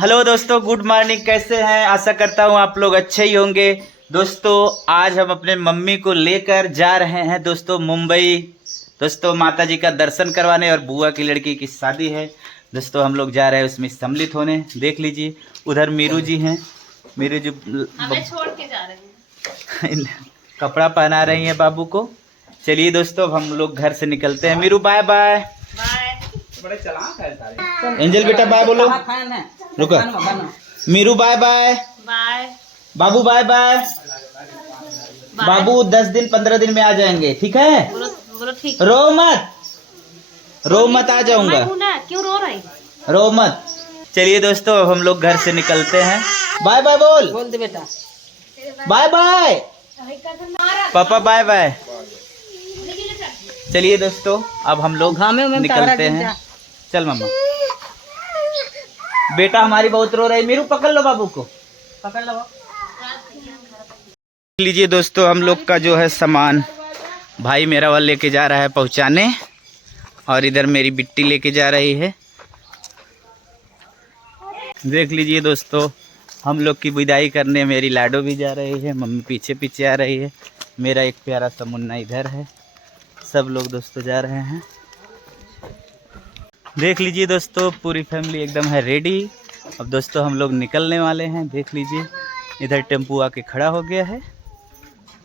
Hello दोस्तों, good morning. कैसे हैं? आशा करता हूँ आप लोग अच्छे ही होंगे। दोस्तों आज हम अपने मम्मी को लेकर जा रहे हैं दोस्तों मुंबई। दोस्तों माता जी का दर्शन करवाने और बुआ की लड़की की शादी है। दोस्तों हम लोग जा रहे हैं उसमें सम्मिलित होने। देख लीजिए उधर मीरू जी हैं। मीरू जी हमें छोड़ के जा रहे हैं। कपड़ा पहना रही हैं बाबू को। चलिए दोस्तों अब हम लोग घर से निकलते हैं। मीरू बाय बाय। बड़े चालाक है सारे। एंजल बेटा बाय बोलो। रुको। मीरू बाय बाय। बाय बाबू बाय बाय। बाबू 10 दिन 15 दिन में आ जाएंगे, ठीक है? बोलो ठीक। रो मत, रो मत, आ जाऊंगा। क्यों रो रही? रो मत। चलिए दोस्तों अब हम लोग घर से निकलते हैं। बाय बाय बोल दे बेटा। Bye bye. पापा बाय बाय। चलिए दोस्तों अब हम लोग निकलते हैं। चल मम्मा। बेटा हमारी बहुत रो रही। मीरू पकड़ लो बाबू को, पकड़ लो। लीजिए दोस्तों हम लोग का जो है सामान भाई मेरा वाला लेके जा रहा है पहुंचाने, और इधर मेरी बिट्टी लेके जा रही है। देख लीजिए दोस्तों हम लोग की विदाई करने मेरी लाडो भी जा रही है, मम्मी पीछे पीछे आ रही है, मेरा एक प्यारा सा मुन्ना इधर है। सब लोग दोस्तों जा रहे हैं। देख लीजिए दोस्तों पूरी फैमिली एकदम है रेडी। अब दोस्तों हम लोग निकलने वाले हैं। देख लीजिए इधर टेम्पू आके खड़ा हो गया है।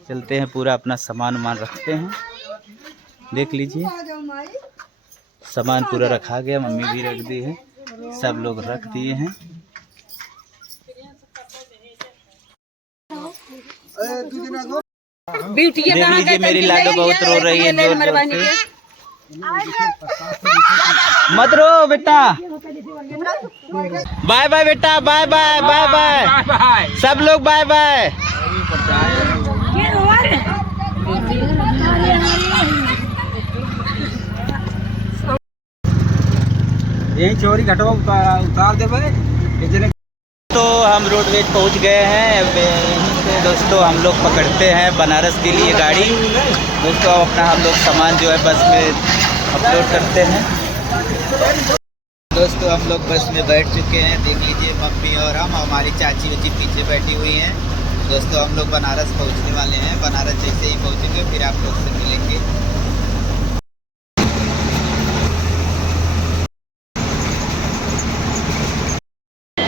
चलते हैं, पूरा अपना सामान वामान रखते हैं। देख लीजिए सामान पूरा रखा गया, मम्मी भी रख दी है, सब लोग रख दिए हैं। देख लीजिए मेरी लाडो बहुत रो रही है जोर जोर से। मत रो बेटा। बाय बाय बेटा, बाय बाय बाय बाय। सब लोग बाय बाय। यही चोरी घटवा उतार दे। तो हम रोडवेज पहुंच गए हैं। अब यहीं से दोस्तों हम लोग पकड़ते हैं बनारस के लिए गाड़ी। दोस्तों अपना हम लोग सामान जो है बस में अपलोड करते हैं। दोस्तों हम लोग बस में बैठ चुके हैं। देख लीजिए मम्मी और हम, हमारी चाची वाची पीछे बैठी हुई हैं। दोस्तों हम लोग बनारस पहुंचने वाले हैं। बनारस जैसे ही पहुंचेंगे फिर आप लोग से मिलेंगे।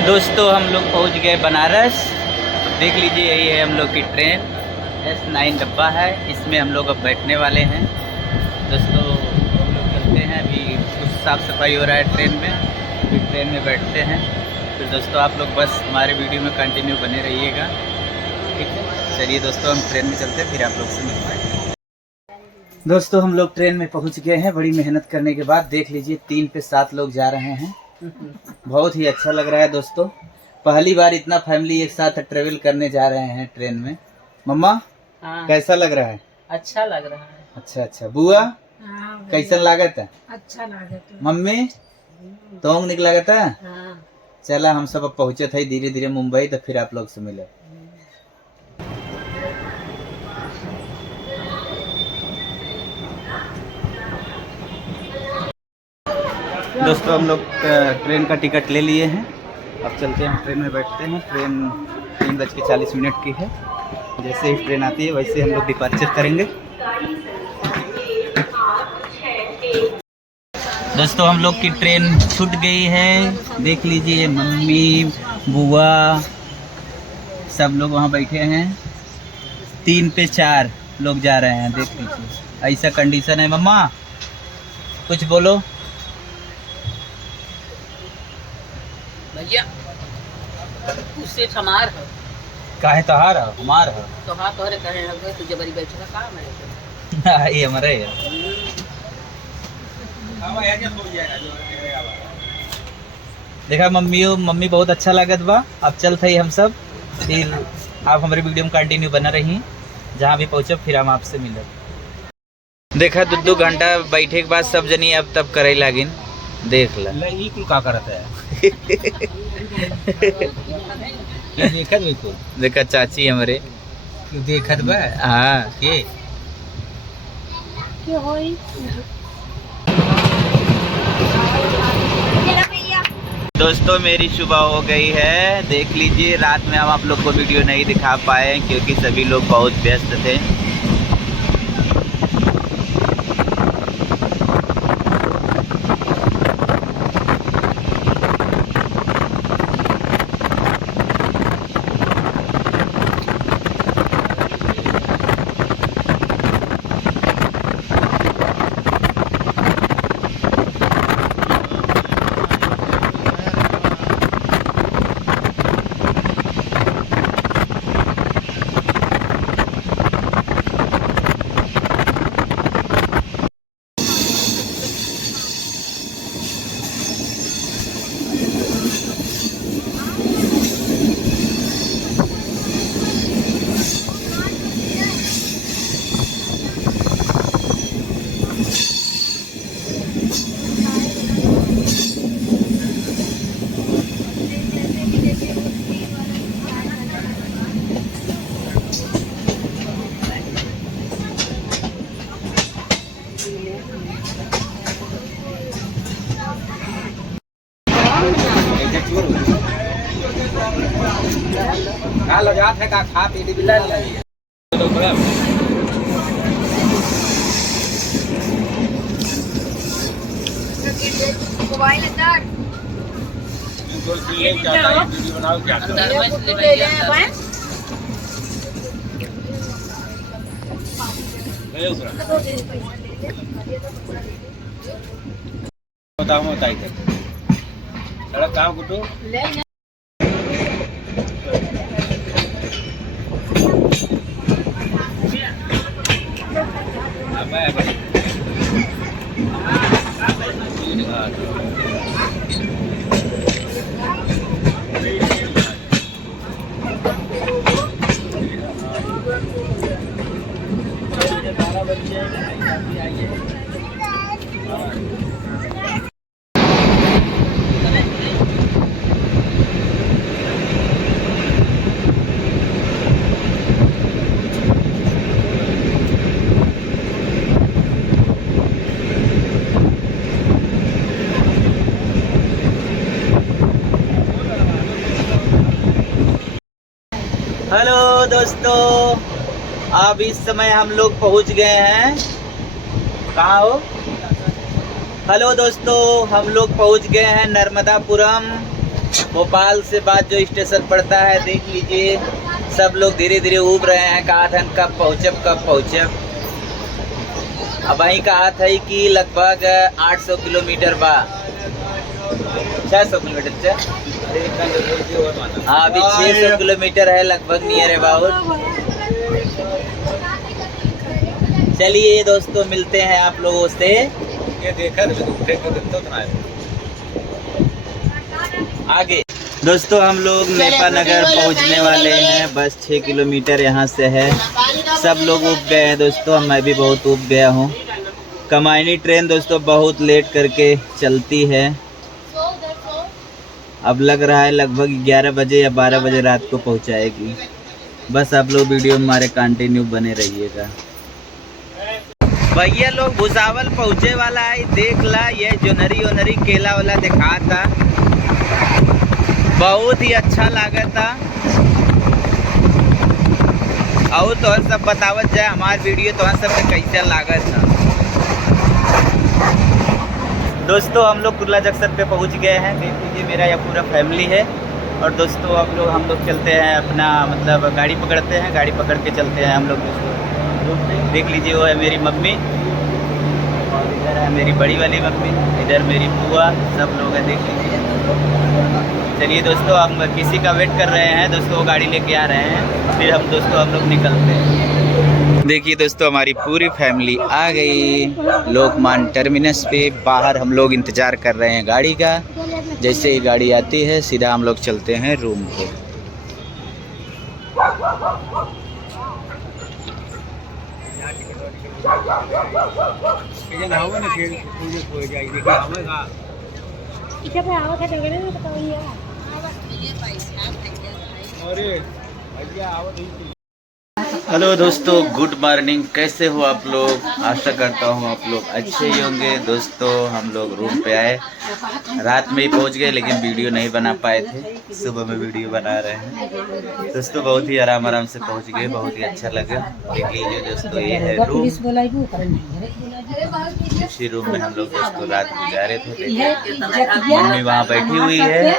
दोस्तों हम लोग पहुंच गए बनारस। देख लीजिए यही है हम लोग की ट्रेन। S9 डब्बा है, इसमें हम लोग अब बैठने वाले हैं। दोस्तों हम लोग चलते हैं, अभी कुछ साफ़ सफाई हो रहा है ट्रेन में, फिर ट्रेन में बैठते हैं। फिर दोस्तों आप लोग बस हमारे वीडियो में कंटिन्यू बने रहिएगा, ठीक है? चलिए दोस्तों हम ट्रेन में चलते हैं, फिर आप लोग से मिलते हैं। दोस्तों हम लोग ट्रेन में पहुँच गए हैं बड़ी मेहनत करने के बाद। देख लीजिए 3 पे 7 लोग जा रहे हैं। बहुत ही अच्छा लग रहा है दोस्तों। पहली बार इतना फैमिली एक साथ ट्रेवल करने जा रहे हैं ट्रेन में। मम्मा कैसा लग रहा है? अच्छा लग रहा है। अच्छा। बुआ कैसा लागत है? अच्छा लागत है। मम्मी तो निक लागत है। हाँ। चला हम सब अब पहुंचे थे धीरे धीरे मुंबई, तो फिर आप लोग से मिले। दोस्तों हम लोग ट्रेन का टिकट ले लिए हैं। अब चलते हैं, ट्रेन में बैठते हैं। ट्रेन 3:40 की है। जैसे ही ट्रेन आती है वैसे हम लोग डिपार्चर करेंगे। दोस्तों हम लोग की ट्रेन छूट गई है। देख लीजिए मम्मी बुआ सब लोग वहाँ बैठे हैं। 3 पे 4 लोग जा रहे हैं। देख लीजिए ऐसा कंडीशन है। मम्मा कुछ बोलो। भैया उससे हमार है। काहे तहार है? हमार है। तो हाँ तोहरे कहे हैं तुझे बड़ी बैठे का काम है। ये हमारे है। देखा मम्मी बहुत अच्छा लागत बा। अब चल थे हम सब, फिर आप हमारे वीडियो में कंटिन्यू बना रही। जहाँ भी पहुँचो फिर हम आपसे मिले। देखा 2 घंटा बैठे के बाद सब जनी अब तब करे लागिन। देख ला का करता है। देखा चाची हमारे देखत बा। हाँ के दोस्तों मेरी सुबह हो गई है, देख लीजिए। रात में हम आप लोग को वीडियो नहीं दिखा पाए क्योंकि सभी लोग बहुत व्यस्त थे। खा पी सड़क कहाँ गुड्डू हेलो दोस्तों, अब इस समय हम लोग पहुंच गए हैं। कहाँ हो? हेलो दोस्तों, हम लोग पहुंच गए हैं नर्मदापुरम। भोपाल से बाद जो स्टेशन पड़ता है, देख लीजिए। सब लोग धीरे धीरे उब रहे हैं, कहा था कब पहुँचब। अब वहीं कहा था कि लगभग 800 किलोमीटर बा 600 किलोमीटर हाँ, अभी 600 किलोमीटर है लगभग, नियर अबाउट। चलिए दोस्तों, मिलते हैं आप लोगों से। ये देखा आगे। दोस्तों हम लोग नेपा नगर पहुंचने वाले हैं, बस 6 किलोमीटर यहाँ से है। सब लोग उब गए हैं दोस्तों, मैं भी बहुत उब गया हूँ। कमायनी ट्रेन दोस्तों बहुत लेट करके चलती है। अब लग रहा है लगभग 11 बजे या 12 बजे रात को पहुंचाएगी। बस आप लोग वीडियो में हमारे कंटिन्यू बने रहिएगा। भैया लोग भुसावल पहुँचे वाला है, देख ला। ये जोनरी ओनरी केला वाला दिखा था, बहुत ही अच्छा लगा था। और तो सब बतावत जाए हमार वीडियो तो सब कैसा लगा था। दोस्तों हम लोग कुर्ला जंक्शन पे पहुंच गए हैं। देख लीजिए, मेरा यह पूरा फैमिली है। और दोस्तों हम लोग चलते हैं अपना, मतलब गाड़ी पकड़ते हैं, गाड़ी पकड़ के चलते हैं हम लोग दोस्तों। देख लीजिए, वो है मेरी मम्मी, और इधर है मेरी बड़ी वाली मम्मी, इधर मेरी बुआ, सब लोग हैं, देख लीजिए। चलिए दोस्तों, हम किसी का वेट कर रहे हैं दोस्तों, वो गाड़ी लेके आ रहे हैं, फिर हम लोग निकलते हैं। देखिए दोस्तों, हमारी पूरी फैमिली आ गई लोकमान्य टर्मिनस पे। बाहर हम लोग इंतज़ार कर रहे हैं गाड़ी का। जैसे ही गाड़ी आती है सीधा हम लोग चलते हैं रूम पे। हेलो दोस्तों, गुड मॉर्निंग। कैसे हो आप लोग? आशा करता हूँ आप लोग अच्छे ही होंगे। दोस्तों हम लोग रूम पे आए, रात में ही पहुँच गए लेकिन वीडियो नहीं बना पाए थे। सुबह में वीडियो बना रहे हैं दोस्तों। बहुत ही आराम से पहुँच गए, बहुत ही अच्छा लगा। देख लीजिए दोस्तों, ये है रूम। इसी रूम में हम लोग दोस्तों रात गुजारे थे। मम्मी वहाँ बैठी हुई है।